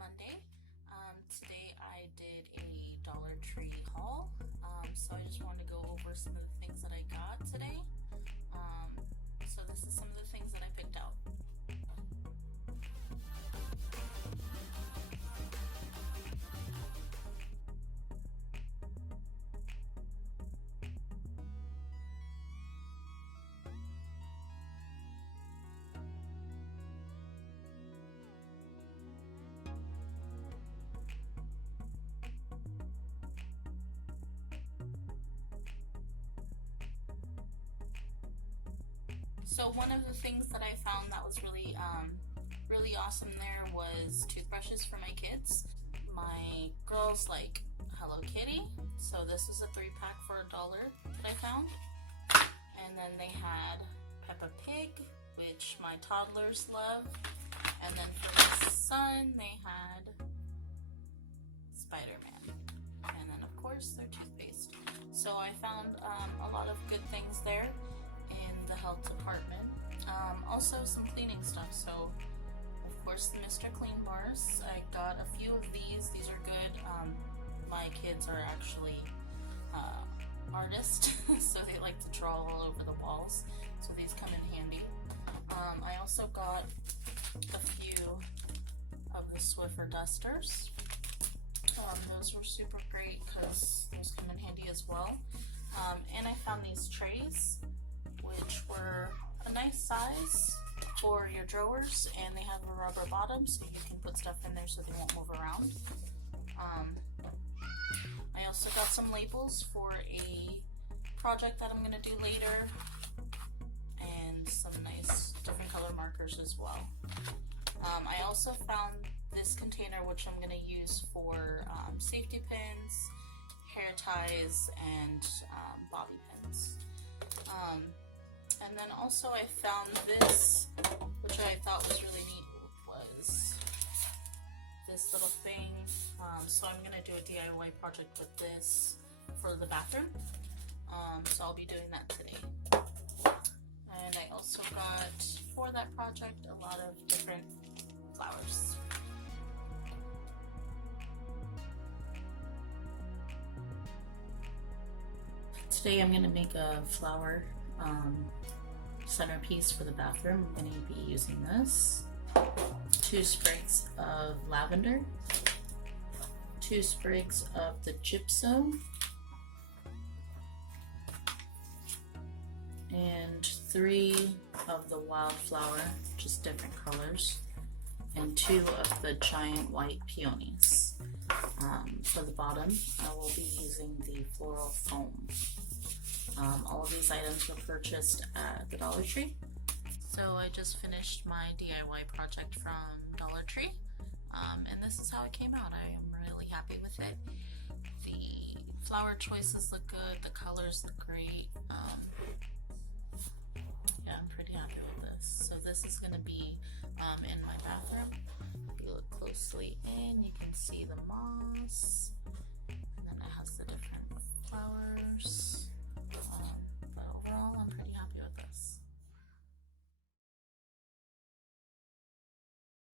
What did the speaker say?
Monday. Today I did a Dollar Tree haul, so I just wanted to go over some of the things that I got today. So this is some of the things that I picked out. So one of the things that I found that was really awesome there was toothbrushes for my kids. My girls like Hello Kitty, so this is a 3-pack for $1 that I found. And then they had Peppa Pig, which my toddlers love. And then for my son, they had Spider-Man. And then of course their toothpaste. So I found a lot of good things there in the health department. Also some cleaning stuff. So of course the Mr. Clean bars. I got a few of these. These are good. My kids are actually artists, so they like to draw all over the walls. So these come in handy. I also got a few of the Swiffer dusters. Those were super great because those come in handy as well. And I found these trays, which were a nice size for your drawers, and they have a rubber bottom so you can put stuff in there so they won't move around. I also got some labels for a project that I'm going to do later, and some nice different color markers as well. I also found this container, which I'm going to use for safety pins, hair ties, and bobby pins. And then also I found this, which I thought was really neat, was this little thing. So I'm going to do a DIY project with this for the bathroom. So I'll be doing that today. And I also got, for that project, a lot of different flowers. Today I'm going to make a flower centerpiece for the bathroom. I'm going to be using this. 2 sprigs of lavender, 2 sprigs of the gypsum, and 3 of the wildflower, just different colors, and 2 of the giant white peonies. For the bottom, I will be using the floral foam. All of these items were purchased at the Dollar Tree. So I just finished my DIY project from Dollar Tree, and this is how it came out. I am really happy with it. The flower choices look good, the colors look great. Yeah, I'm pretty happy with this. So this is going to be in my bathroom. If you look closely in, you can see the moss.